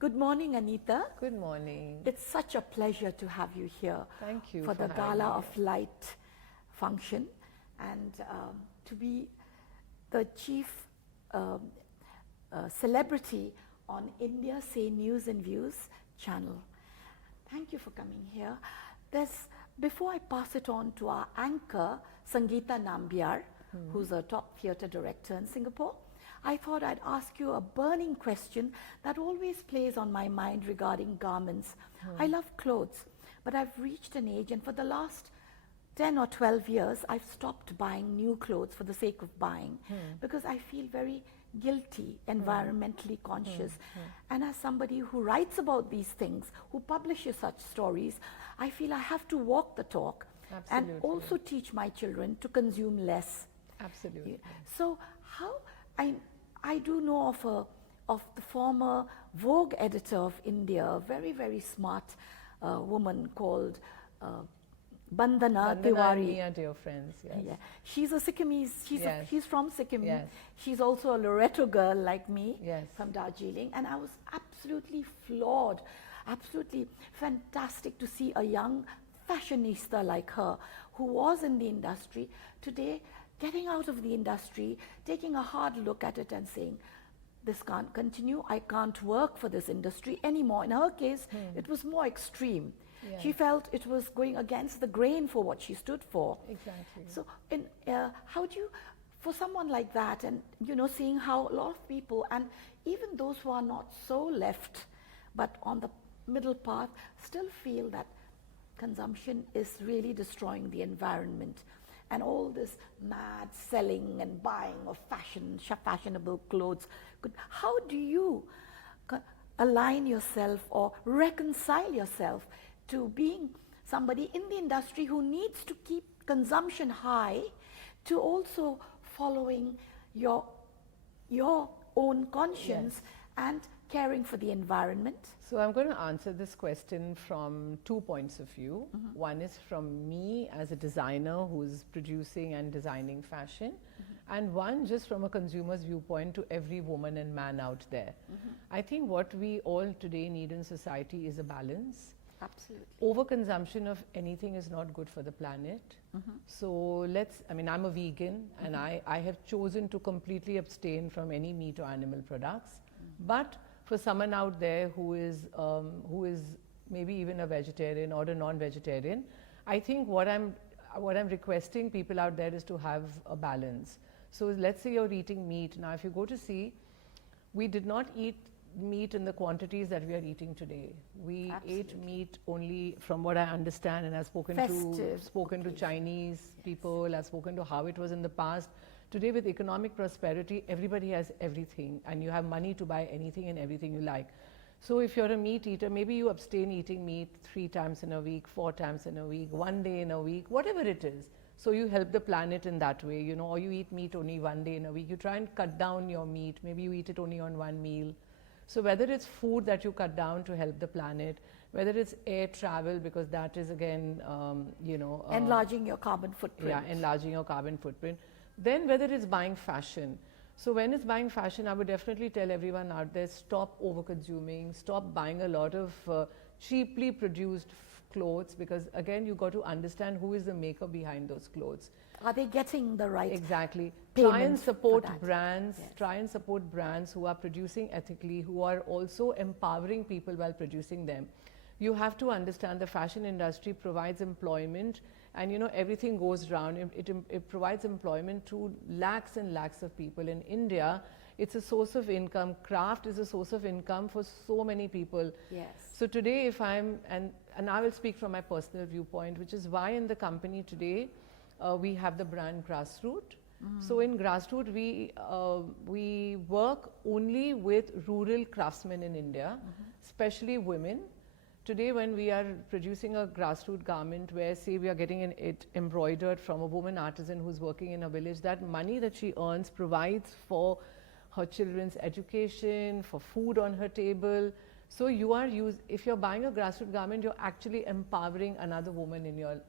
Good morning, Anita. Good morning. It's such a pleasure to have you here. Thank you for the for Gala having of Light function, and to be the chief celebrity on India Say News and Views channel. Thank you for coming here. Before I pass it on to our anchor, Sangeeta Nambiar, who's a top theatre director in Singapore, I thought I'd ask you a burning question that always plays on my mind regarding garments. I love clothes, but I've reached an age, and for the last 10 or 12 years, I've stopped buying new clothes for the sake of buying because I feel very guilty, environmentally conscious. And as somebody who writes about these things, who publishes such stories, I feel I have to walk the talk. Absolutely. And also teach my children to consume less. Absolutely. So how, I do know of the former Vogue editor of India, a very, very smart woman called Bandana Tiwari. Mia, dear friends, yes. Yeah. She's a Sikkimese, she's from Sikkim. Yes. She's also a Loreto girl like me, Yes. from Darjeeling. And I was absolutely floored, absolutely fantastic to see a young fashionista like her, who was in the industry, today getting out of the industry, taking a hard look at it and saying, this can't continue, I can't work for this industry anymore. In her case, it was more extreme. Yeah. She felt it was going against the grain for what she stood for. Exactly. So, how do you, for someone like that, and seeing how a lot of people, and even those who are not so left, but on the middle path, still feel that consumption is really destroying the environment, and all this mad selling and buying of fashionable clothes. How do you align yourself or reconcile yourself to being somebody in the industry who needs to keep consumption high, to also following your own conscience and caring for the environment? So I'm going to answer this question from 2 points of view. One is from me as a designer who's producing and designing fashion, and one just from a consumer's viewpoint to every woman and man out there. I think what we all today need in society is a balance. Absolutely. Overconsumption of anything is not good for the planet. So I'm a vegan, and I have chosen to completely abstain from any meat or animal products. But for someone out there who is maybe even a vegetarian or a non-vegetarian, I think what I'm requesting people out there is to have a balance. So let's say you're eating meat. Now, if you go to see, we did not eat meat in the quantities that we are eating today. We ate meat only, from what I understand, and I've spoken to Chinese people, I've spoken to how it was in the past. Today, with economic prosperity, everybody has everything, and you have money to buy anything and everything you like. So if you're a meat eater, maybe you abstain eating meat 3 times in a week, 4 times in a week, 1 day in a week, whatever it is. So you help the planet in that way, or you eat meat only 1 day in a week. You try and cut down your meat. Maybe you eat it only on 1 meal. So whether it's food that you cut down to help the planet, whether it's air travel, because that is again, enlarging your carbon footprint. Yeah, enlarging your carbon footprint. Then whether it's buying fashion. So when it's buying fashion, I would definitely tell everyone out there, stop over-consuming, stop buying a lot of cheaply produced clothes, because again, you got to understand who is the maker behind those clothes. Are they getting the right? Exactly. Payment Try and support for that? brands. Yes. Try and support brands who are producing ethically, who are also empowering people while producing them. You have to understand the fashion industry provides employment, and everything goes round. It provides employment to lakhs and lakhs of people. In India, it's a source of income. Craft is a source of income for so many people. Yes. So today, if I'm, and I will speak from my personal viewpoint, which is why in the company today, we have the brand Grassroot. So in Grassroot, we work only with rural craftsmen in India, especially women. Today, when we are producing a Grassroot garment where, say, we are getting it embroidered from a woman artisan who's working in a village, that money that she earns provides for her children's education, for food on her table. So if you're buying a Grassroot garment, you're actually empowering another woman in your,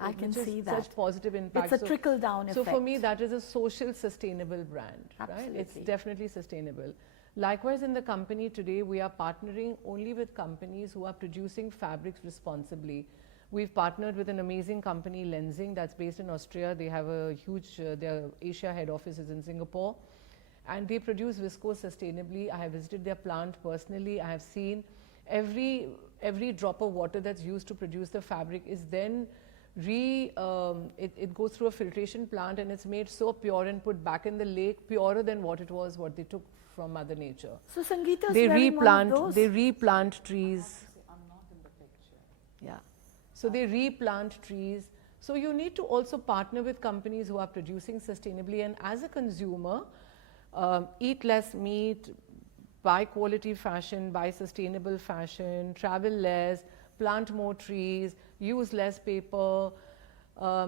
I can see that. Such positive impact. It's a trickle-down effect. So for me, that is a social sustainable brand, Absolutely. right? It's definitely sustainable. Likewise, in the company today, we are partnering only with companies who are producing fabrics responsibly. We've partnered with an amazing company, Lenzing, that's based in Austria. They have a huge, their Asia head office is in Singapore. And they produce viscose sustainably. I have visited their plant personally. I have seen every drop of water that's used to produce the fabric is then it goes through a filtration plant and it's made so pure and put back in the lake, purer than what it was, what they took from Mother Nature. So Sangeeta's They wearing one of those. replant trees. I'm not in the picture. Yeah. So they replant trees. So you need to also partner with companies who are producing sustainably, and as a consumer, eat less meat, buy quality fashion, buy sustainable fashion, travel less, plant more trees, use less paper,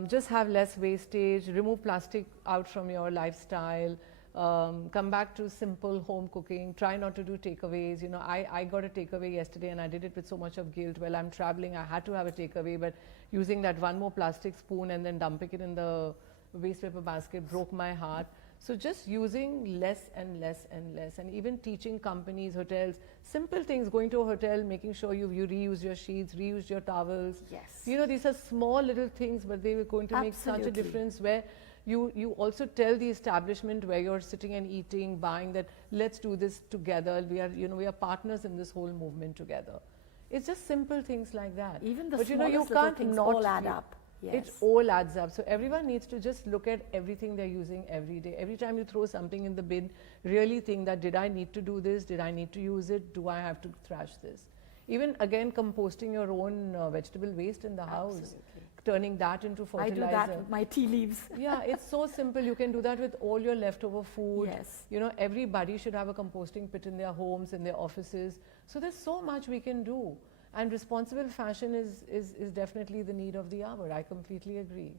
just have less wastage, remove plastic out from your lifestyle, come back to simple home cooking, try not to do takeaways. You know, I got a takeaway yesterday and I did it with so much of guilt. While I'm traveling, I had to have a takeaway, but using that one more plastic spoon and then dumping it in the waste paper basket broke my heart. So just using less and less and less, and even teaching companies, hotels, simple things, going to a hotel, making sure you reuse your sheets, reuse your towels. Yes. You know, these are small little things, but they were going to make such a Absolutely. difference, where you also tell the establishment where you're sitting and eating, buying, that let's do this together. We are, you know, we are partners in this whole movement together. It's just simple things like that. Even the but you know, you smallest little can't things not all add up. It Yes. all adds up. So everyone needs to just look at everything they're using every day. Every time you throw something in the bin, really think that, did I need to do this? Did I need to use it? Do I have to thrash this? Even again, composting your own vegetable waste in the house, Absolutely. turning that into I fertilizer. do that with my tea leaves. Yeah, it's so simple. You can do that with all your leftover food. Yes. You know, everybody should have a composting pit in their homes, in their offices. So there's so much we can do. And responsible fashion is definitely the need of the hour. I completely agree.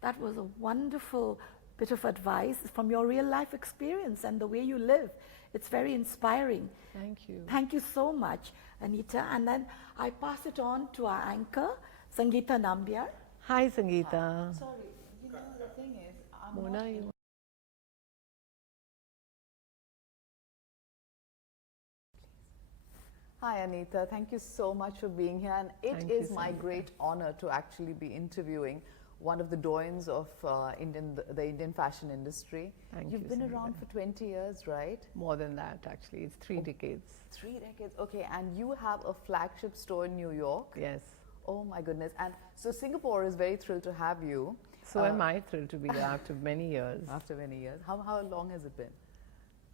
That was a wonderful bit of advice from your real life experience and the way you live. It's very inspiring. Thank you. Thank you so much, Anita. And then I pass it on to our anchor, Sangeeta Nambiar. Hi, Sangeeta. Sorry, you know, the thing is, I'm Mona, not you. Hi Anita, thank you so much for being here, and it Thank you, is my Sangeeta. great honor to actually be interviewing one of the doyens of the Indian fashion industry. Thank You've you, been Sangeeta. around for 20 years, right? More than that, actually. It's 3 decades. 3 decades, okay, and you have a flagship store in New York. Yes. Oh my goodness, and so Singapore is very thrilled to have you. So am I thrilled to be here after many years. After many years. How long has it been?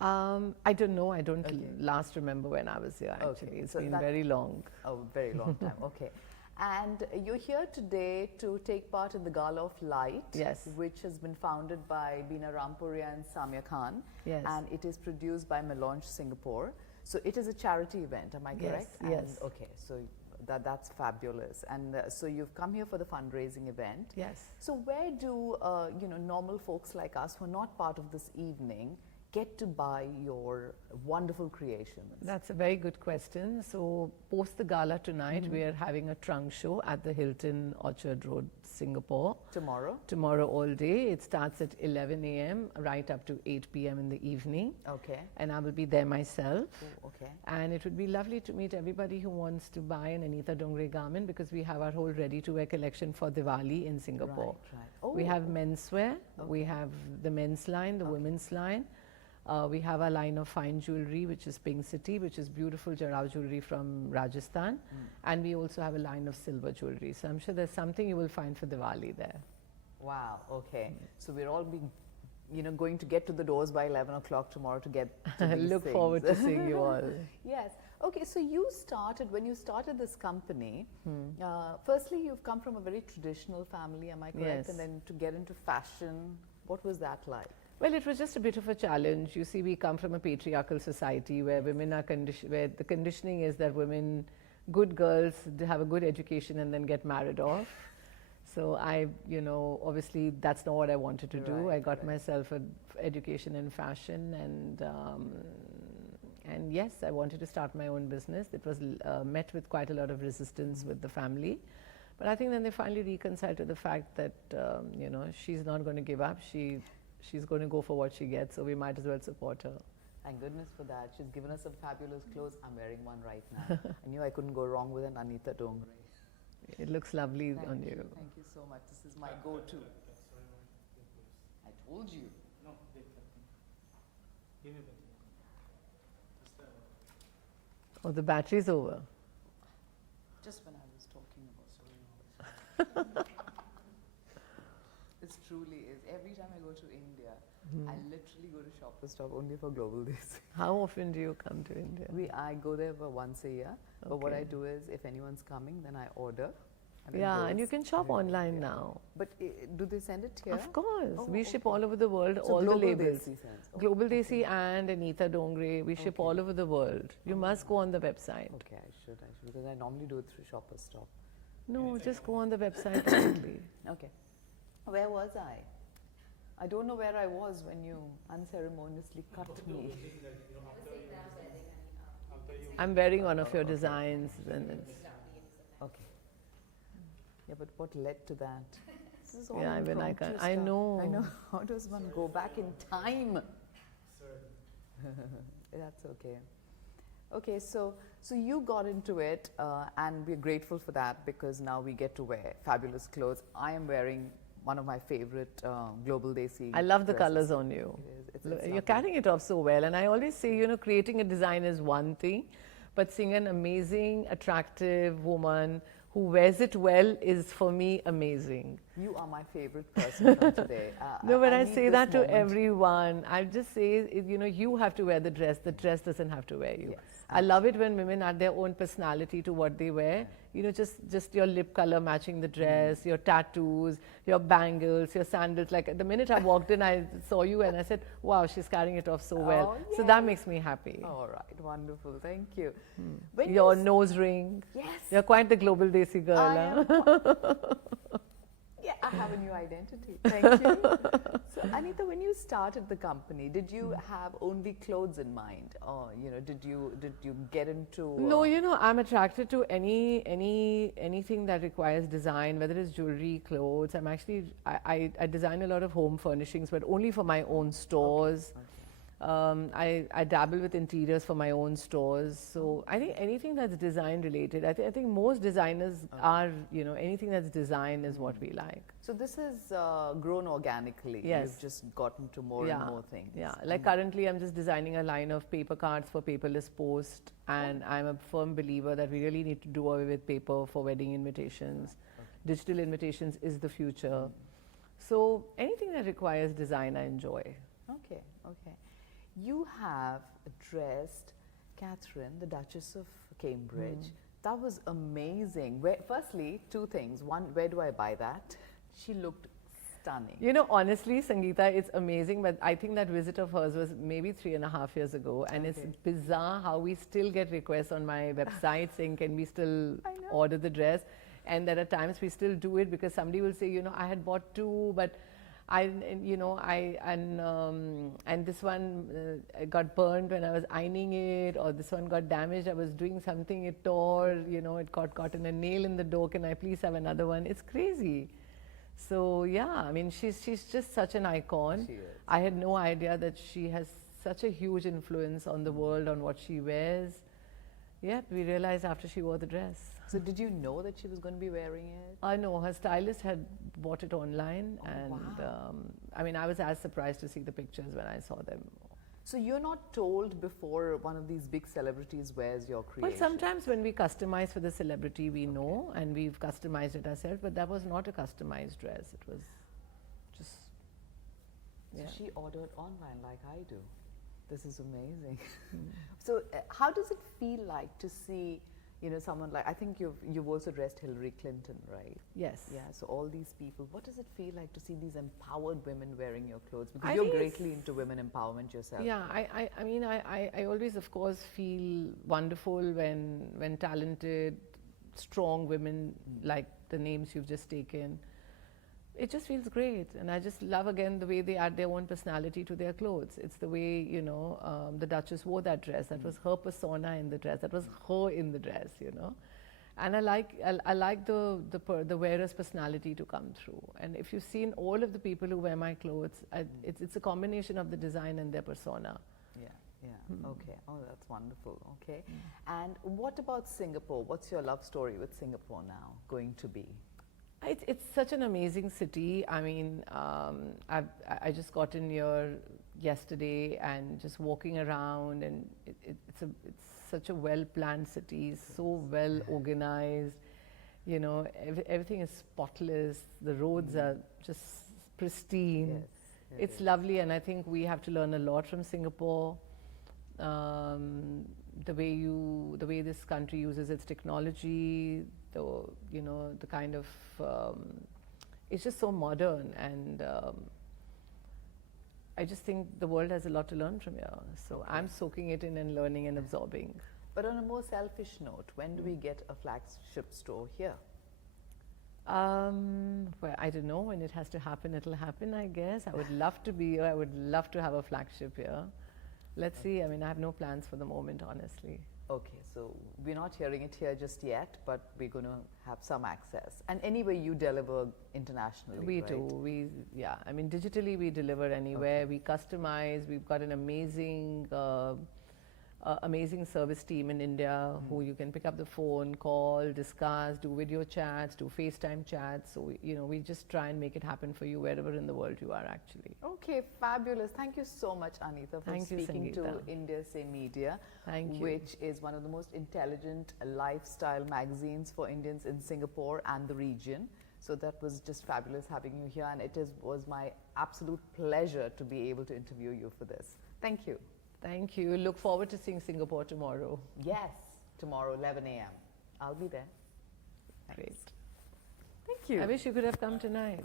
I don't know. I don't Okay. last remember when I was here, actually. Okay, It's so been that- very long. Oh, very long time, okay. And you're here today to take part in the Gala of Light, Yes. which has been founded by Beena Rampuria and Samia Khan. Yes. And it is produced by Melange Singapore. So it is a charity event, am I Yes, correct? yes. And, okay, so that's fabulous. And so you've come here for the fundraising event. Yes. So where do normal folks like us who are not part of this evening get to buy your wonderful creations? That's a very good question. So post the gala tonight, we are having a trunk show at the Hilton Orchard Road, Singapore. Tomorrow? Tomorrow all day. It starts at 11 a.m. right up to 8 p.m. in the evening. Okay. And I will be there myself. Oh, okay. And it would be lovely to meet everybody who wants to buy an Anita Dongre garment, because we have our whole ready-to-wear collection for Diwali in Singapore. Right. Oh, We have menswear, we have the men's line, the women's line. We have a line of fine jewelry, which is Pink City, which is beautiful Jarrao jewelry from Rajasthan. And we also have a line of silver jewelry. So I'm sure there's something you will find for Diwali there. wow. Okay. So we're all being, going to get to the doors by 11 o'clock tomorrow to get to these Look things. forward to seeing you all. Yes. Okay. So when you started this company, firstly, you've come from a very traditional family, am I correct? Yes. And then to get into fashion, what was that like? Well, it was just a bit of a challenge. You see, we come from a patriarchal society where women are where the conditioning is that women, good girls, they have a good education and then get married off. So obviously that's not what I wanted to do. Right, I got right. myself an education in fashion, and yes, I wanted to start my own business. It was met with quite a lot of resistance with the family. But I think then they finally reconciled to the fact that, she's not going to give up. She's going to go for what she gets, so we might as well support her. Thank goodness for that. She's given us some fabulous clothes. I'm wearing one right now. I knew I couldn't go wrong with an Anita Dongre. It looks lovely Thank on you. you. Thank you so much. This is my go-to. I told you. No, give me back. Oh, the battery's over. Just when I was talking about this truly is. Every time I go to India, I literally go to Shoppers Stop only for Global Days. How often do you come to India? I go there for once a year. But what Okay. I do is, if anyone's coming, then I order. And it Yeah, and you goes can shop directly online here. now. But do they send it here? Of course. Oh, We ship okay. all over the world, So all the Global labels. Desi sends. Oh, Global okay. Desi and Anita Dongre, we ship Okay. all over the world. You must go on the website. Okay, I should, because I normally do it through Shoppers Stop. No, just go on the website directly. Okay. Where was I? I don't know where I was when you unceremoniously cut me. I'm wearing one of your designs. And it's, Okay. Yeah, but what led to that? This is all Yeah, I mean, I impromptu can't- I stuff. know. I know. How does one go back in time? That's okay. Okay, so you got into it, and we're grateful for that because now we get to wear fabulous clothes. I am wearing one of my favorite Global Desi. I love the dresses. colors on you. It is. It's You're lovely. carrying it off so well. And I always say, creating a design is one thing, but seeing an amazing, attractive woman who wears it well is, for me, amazing. You are my favorite person from today. No, but I need say this that to moment. everyone. I just say, you have to wear the dress doesn't have to wear you. Yes, I love it when women add their own personality to what they wear. Just your lip color matching the dress, your tattoos, your bangles, your sandals. Like the minute I walked in, I saw you and I said, wow, she's carrying it off so well. Oh, So that makes me happy. All right, wonderful. Thank you. When Your you nose ring. Yes. You're quite the global Desi girl. I Huh? am. Yeah, I have a new identity. Thank you. So, Anita, when you started the company, did you have only clothes in mind, or did you get into? No, I'm attracted to anything that requires design, whether it's jewelry, clothes. I design a lot of home furnishings, but only for my own stores. I dabble with interiors for my own stores. So I think anything that's design related, I think most designers are, anything that's design is what we like. So this has grown organically. Yes. You've just gotten to more and more things. Yeah, like currently I'm just designing a line of paper cards for paperless post, and I'm a firm believer that we really need to do away with paper for wedding invitations. Digital invitations is the future. So anything that requires design, I enjoy. Okay, okay. You have addressed Catherine, the Duchess of Cambridge. That was amazing. Firstly, two things. One, where do I buy that? She looked stunning. Honestly, Sangeeta, it's amazing, but I think that visit of hers was maybe 3.5 years ago, and it's bizarre how we still get requests on my website saying, can we still order the dress? And there are times we still do it because somebody will say, I had bought two, but and this one got burned when I was ironing it, or this one got damaged. I was doing something, it tore, it got caught in a nail in the door. Can I please have another one? It's crazy. So yeah, I mean, she's just such an icon. She is. I had no idea that she has such a huge influence on the world, on what she wears. Yeah, we realized after she wore the dress. So did you know that she was going to be wearing it? I know her stylist had bought it online, and wow. I mean, I was as surprised to see the pictures when I saw them. So you're not told before one of these big celebrities wears your creation? Well, sometimes when we customize for the celebrity, we know, and we've customized it ourselves, but that was not a customized dress. It was just, So yeah. she ordered online like I do. This is amazing. So how does it feel like to see, someone like, I think you've also dressed Hillary Clinton, right? Yes. Yeah, so all these people, what does it feel like to see these empowered women wearing your clothes? Because I you're think greatly into women empowerment yourself. Yeah, I mean, I always, of course, feel wonderful when talented, strong women like the names you've just taken. It just feels great, and I just love again the way they add their own personality to their clothes. It's the way the Duchess wore that dress. That was her persona in the dress. That was her in the dress, And I like the wearer's personality to come through. And if you've seen all of the people who wear my clothes, it's a combination of the design and their persona. Yeah. Yeah. Okay. Oh, that's wonderful. Okay. And what about Singapore? What's your love story with Singapore now going to be? It's such an amazing city. I mean, I just got in here yesterday and just walking around, and it's such a well-planned city, so well organized. You know, everything is spotless. The roads are just pristine. Yes. It's lovely, and I think we have to learn a lot from Singapore. The way this country uses its technology, the kind of it's just so modern, and I just think the world has a lot to learn from here. So I'm soaking it in and learning and absorbing. But on a more selfish note, when do we get a flagship store here? Well, I don't know. When it has to happen, it'll happen, I guess. I would love to be here. I would love to have a flagship here. Let's see. I mean, I have no plans for the moment, honestly. Okay, so we're not hearing it here just yet, but we're going to have some access. And anyway, you deliver internationally, We right? do. Yeah. I mean, digitally, we deliver anywhere. We customize. We've got an amazing service team in India who you can pick up the phone, call, discuss, do video chats, do FaceTime chats. So, we just try and make it happen for you wherever in the world you are, actually. Okay, fabulous. Thank you so much, Anita, for Thank you, speaking to Sangeeta. India Say Media, Thank you. which is one of the most intelligent lifestyle magazines for Indians in Singapore and the region. So that was just fabulous having you here, and was my absolute pleasure to be able to interview you for this. Thank you. Thank you. Look forward to seeing Singapore tomorrow. Yes, tomorrow, 11 a.m. I'll be there. Thanks. Great. Thank you. I wish you could have come tonight.